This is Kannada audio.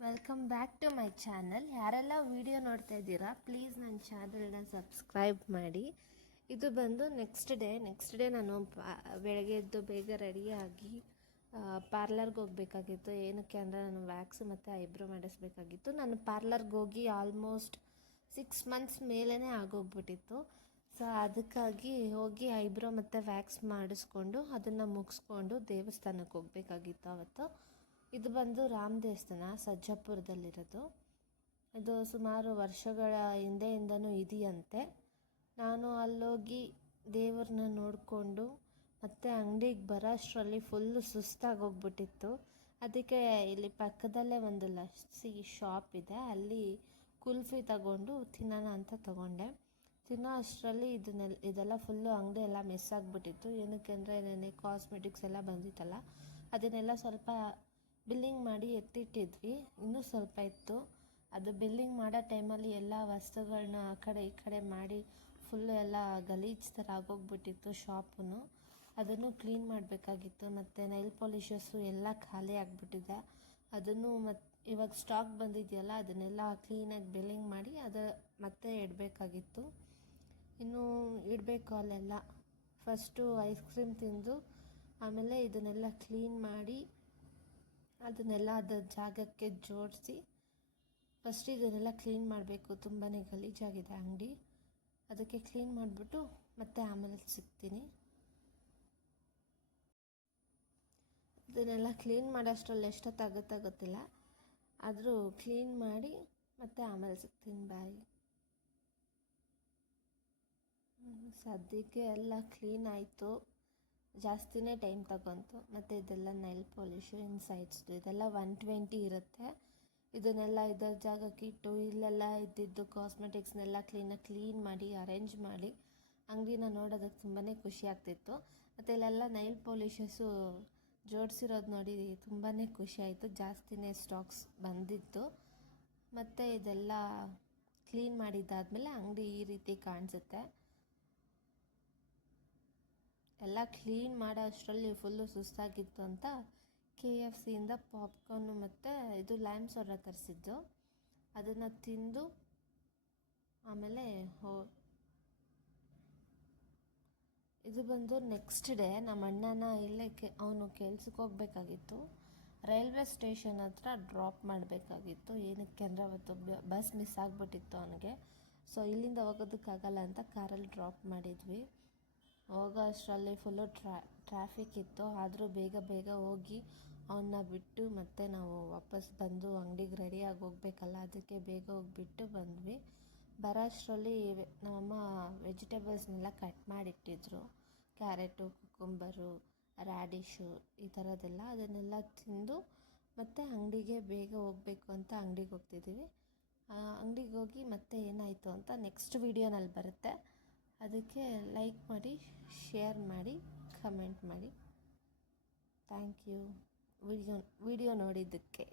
Welcome back to my channel. ಯಾರೆಲ್ಲ ವಿಡಿಯೋ ನೋಡ್ತಾ ಇದ್ದೀರಾ ಪ್ಲೀಸ್ ನನ್ನ ಚಾನಲ್ನ ಸಬ್ಸ್ಕ್ರೈಬ್ ಮಾಡಿ. ಇದು ಬಂದು ನೆಕ್ಸ್ಟ್ ಡೇ ನಾನು ಬೆಳಗ್ಗೆ ಎದ್ದು ಬೇಗ ರೆಡಿಯಾಗಿ ಪಾರ್ಲರ್ಗೆ ಹೋಗಬೇಕಾಗಿತ್ತು. ಏನಕ್ಕೆ ಅಂದರೆ ನಾನು ವ್ಯಾಕ್ಸ್ ಮತ್ತು ಐಬ್ರೋ ಮಾಡಿಸ್ಬೇಕಾಗಿತ್ತು. ನಾನು ಪಾರ್ಲರ್ಗೆ ಹೋಗಿ ಆಲ್ಮೋಸ್ಟ್ 6 ಮಂತ್ಸ್ ಮೇಲೇ ಆಗೋಗ್ಬಿಟ್ಟಿತ್ತು. ಸೊ ಅದಕ್ಕಾಗಿ ಹೋಗಿ ಐಬ್ರೋ ಮತ್ತು ವ್ಯಾಕ್ಸ್ ಮಾಡಿಸ್ಕೊಂಡು ಅದನ್ನು ಮುಗಿಸ್ಕೊಂಡು ದೇವಸ್ಥಾನಕ್ಕೆ ಹೋಗಬೇಕಾಗಿತ್ತು ಅವತ್ತು. ಇದು ಬಂದು ರಾಮ ದೇವಸ್ಥಾನ ಸಜ್ಜಾಪುರದಲ್ಲಿರೋದು. ಇದು ಸುಮಾರು ವರ್ಷಗಳ ಹಿಂದೆಯಿಂದನೂ ಇದೆಯಂತೆ. ನಾನು ಅಲ್ಲೋಗಿ ದೇವ್ರನ್ನ ನೋಡಿಕೊಂಡು ಮತ್ತೆ ಅಂಗಡಿಗೆ ಬರೋ ಅಷ್ಟರಲ್ಲಿ ಫುಲ್ಲು ಸುಸ್ತಾಗಿ ಹೋಗ್ಬಿಟ್ಟಿತ್ತು. ಅದಕ್ಕೆ ಇಲ್ಲಿ ಪಕ್ಕದಲ್ಲೇ ಒಂದು ಲಸ್ಸಿ ಶಾಪ್ ಇದೆ, ಅಲ್ಲಿ ಕುಲ್ಫಿ ತಗೊಂಡು ತಿನ್ನೋಣ ಅಂತ ತಗೊಂಡೆ. ತಿನ್ನೋ ಅಷ್ಟರಲ್ಲಿ ಇದೆಲ್ಲ ಫುಲ್ಲು ಅಂಗಡಿ ಎಲ್ಲ ಮಿಸ್ ಆಗಿಬಿಟ್ಟಿತ್ತು. ಏನಕ್ಕೆ ಅಂದರೆ ನೆನ್ನೆ ಕಾಸ್ಮೆಟಿಕ್ಸ್ ಎಲ್ಲ ಬಂದಿತ್ತಲ್ಲ, ಅದನ್ನೆಲ್ಲ ಸ್ವಲ್ಪ ಬಿಲ್ಲಿಂಗ್ ಮಾಡಿ ಎತ್ತಿಟ್ಟಿದ್ವಿ. ಇನ್ನೂ ಸ್ವಲ್ಪ ಇತ್ತು. ಅದು ಬಿಲ್ಲಿಂಗ್ ಮಾಡೋ ಟೈಮಲ್ಲಿ ಎಲ್ಲ ವಸ್ತುಗಳನ್ನ ಆ ಕಡೆ ಈ ಕಡೆ ಮಾಡಿ ಫುಲ್ಲು ಎಲ್ಲ ಗಲೀಜು ಥರ ಆಗೋಗ್ಬಿಟ್ಟಿತ್ತು ಶಾಪನ್ನು. ಅದನ್ನು ಕ್ಲೀನ್ ಮಾಡಬೇಕಾಗಿತ್ತು. ಮತ್ತು ನೈಲ್ ಪಾಲಿಷಸ್ಸು ಎಲ್ಲ ಖಾಲಿ ಆಗಿಬಿಟ್ಟಿದೆ. ಅದನ್ನು ಇವಾಗ ಸ್ಟಾಕ್ ಬಂದಿದೆಯಲ್ಲ, ಅದನ್ನೆಲ್ಲ ಕ್ಲೀನಾಗಿ ಬಿಲ್ಲಿಂಗ್ ಮಾಡಿ ಮತ್ತೆ ಇಡಬೇಕಾಗಿತ್ತು. ಇನ್ನು ಇಡಬೇಕು ಅಲ್ಲೆಲ್ಲ. ಫಸ್ಟು ಐಸ್ ಕ್ರೀಮ್ ತಿಂದು ಆಮೇಲೆ ಇದನ್ನೆಲ್ಲ ಕ್ಲೀನ್ ಮಾಡಿ ಅದನ್ನೆಲ್ಲ ಅದರ ಜಾಗಕ್ಕೆ ಜೋಡಿಸಿ ಫಸ್ಟ್ ಇದನ್ನೆಲ್ಲ ಕ್ಲೀನ್ ಮಾಡಬೇಕು. ತುಂಬಾ ಗಲೀಜಾಗಿದೆ ಅಂಗಡಿ. ಅದಕ್ಕೆ ಕ್ಲೀನ್ ಮಾಡಿಬಿಟ್ಟು ಮತ್ತೆ ಆಮೇಲೆ ಸಿಗ್ತೀನಿ. ಇದನ್ನೆಲ್ಲ ಕ್ಲೀನ್ ಮಾಡೋಷ್ಟರಲ್ಲಿ ಎಷ್ಟೊತ್ತಾಗುತ್ತೋ ಗೊತ್ತಿಲ್ಲ, ಆದರೂ ಕ್ಲೀನ್ ಮಾಡಿ ಮತ್ತೆ ಆಮೇಲೆ ಸಿಗ್ತೀನಿ. ಬಾಯ್. ಸದ್ಯಕ್ಕೆ ಎಲ್ಲ ಕ್ಲೀನ್ ಆಯಿತು. ಜಾಸ್ತಿನೇ ಟೈಮ್ ತಗೊಂತು. ಮತ್ತು ಇದೆಲ್ಲ ನೈಲ್ ಪಾಲಿಶು ಇನ್ಸೈಡ್ಸ್ದು ಇದೆಲ್ಲ 120 ಇರುತ್ತೆ. ಇದನ್ನೆಲ್ಲ ಇದರ ಜಾಗಕ್ಕೆ ಇಟ್ಟು ಇಲ್ಲೆಲ್ಲ ಇದ್ದಿದ್ದು ಕಾಸ್ಮೆಟಿಕ್ಸ್ನೆಲ್ಲ ಕ್ಲೀನ್ ಮಾಡಿ ಅರೇಂಜ್ ಮಾಡಿ ಅಂಗಡಿನ ನೋಡೋದಕ್ಕೆ ತುಂಬಾ ಖುಷಿ ಆಗ್ತಿತ್ತು. ಮತ್ತು ಇಲ್ಲೆಲ್ಲ ನೈಲ್ ಪಾಲಿಷಸ್ಸು ಜೋಡಿಸಿರೋದು ನೋಡಿ ತುಂಬಾ ಖುಷಿ ಆಯಿತು. ಜಾಸ್ತಿನೇ ಸ್ಟಾಕ್ಸ್ ಬಂದಿತ್ತು. ಮತ್ತು ಇದೆಲ್ಲ ಕ್ಲೀನ್ ಮಾಡಿದ್ದಾದಮೇಲೆ ಅಂಗಡಿ ಈ ರೀತಿ ಕಾಣಿಸುತ್ತೆ. ಎಲ್ಲ ಕ್ಲೀನ್ ಮಾಡೋ ಅಷ್ಟರಲ್ಲಿ ಫುಲ್ಲು ಸುಸ್ತಾಗಿತ್ತು ಅಂತ KFCಯಿಂದ ಪಾಪ್ಕಾರ್ನು ಮತ್ತು ಇದು ಲೈಮ್ ಸೋಡಾ ತರಿಸಿದ್ದು. ಅದನ್ನು ತಿಂದು ಆಮೇಲೆ ಇದು ಬಂದು ನೆಕ್ಸ್ಟ್ ಡೇ ನಮ್ಮ ಅಣ್ಣನ ಇಲ್ಲೇ ಅವನು ಕೆಲ್ಸಕ್ಕೆ ಹೋಗಬೇಕಾಗಿತ್ತು. ರೈಲ್ವೆ ಸ್ಟೇಷನ್ ಹತ್ರ ಡ್ರಾಪ್ ಮಾಡಬೇಕಾಗಿತ್ತು. ಏನಕ್ಕೆ ಅಂದರೆ ಅವತ್ತು ಬಸ್ ಮಿಸ್ ಆಗಿಬಿಟ್ಟಿತ್ತು ಅವನಿಗೆ. ಸೊ ಇಲ್ಲಿಂದ ಹೋಗೋದಕ್ಕಾಗಲ್ಲ ಅಂತ ಕಾರಲ್ಲಿ ಡ್ರಾಪ್ ಮಾಡಿದ್ವಿ. ಹೋಗೋ ಅಷ್ಟರಲ್ಲಿ ಫುಲ್ಲು ಟ್ರಾಫಿಕ್ ಇತ್ತು. ಆದರೂ ಬೇಗ ಹೋಗಿ ಅವನ್ನ ಬಿಟ್ಟು ಮತ್ತೆ ನಾವು ವಾಪಸ್ ಬಂದು ಅಂಗಡಿಗೆ ರೆಡಿಯಾಗಿ ಹೋಗ್ಬೇಕಲ್ಲ, ಅದಕ್ಕೆ ಬೇಗ ಹೋಗಿಬಿಟ್ಟು ಬಂದ್ವಿ. ಬರೋ ಅಷ್ಟರಲ್ಲಿ ನಮ್ಮಮ್ಮ ವೆಜಿಟೇಬಲ್ಸ್ನೆಲ್ಲ ಕಟ್ ಮಾಡಿಟ್ಟಿದ್ರು. ಕ್ಯಾರೆಟು, ಕುಕುಂಬರು, ರ್ಯಾಡಿಶು ಈ ಥರದ್ದೆಲ್ಲ. ಅದನ್ನೆಲ್ಲ ತಿಂದು ಮತ್ತೆ ಅಂಗಡಿಗೆ ಬೇಗ ಹೋಗಬೇಕು ಅಂತ ಅಂಗಡಿಗೆ ಹೋಗ್ತಿದ್ದೀವಿ. ಅಂಗಡಿಗೆ ಹೋಗಿ ಮತ್ತೆ ಏನಾಯಿತು ಅಂತ ನೆಕ್ಸ್ಟ್ ವೀಡಿಯೋನಲ್ಲಿ ಬರುತ್ತೆ. ಅದಕ್ಕೆ ಲೈಕ್ ಮಾಡಿ, ಶೇರ್ ಮಾಡಿ, ಕಮೆಂಟ್ ಮಾಡಿ. ಥ್ಯಾಂಕ್ ಯು ವಿಡಿಯೋ ನೋಡಿದ್ದಕ್ಕೆ.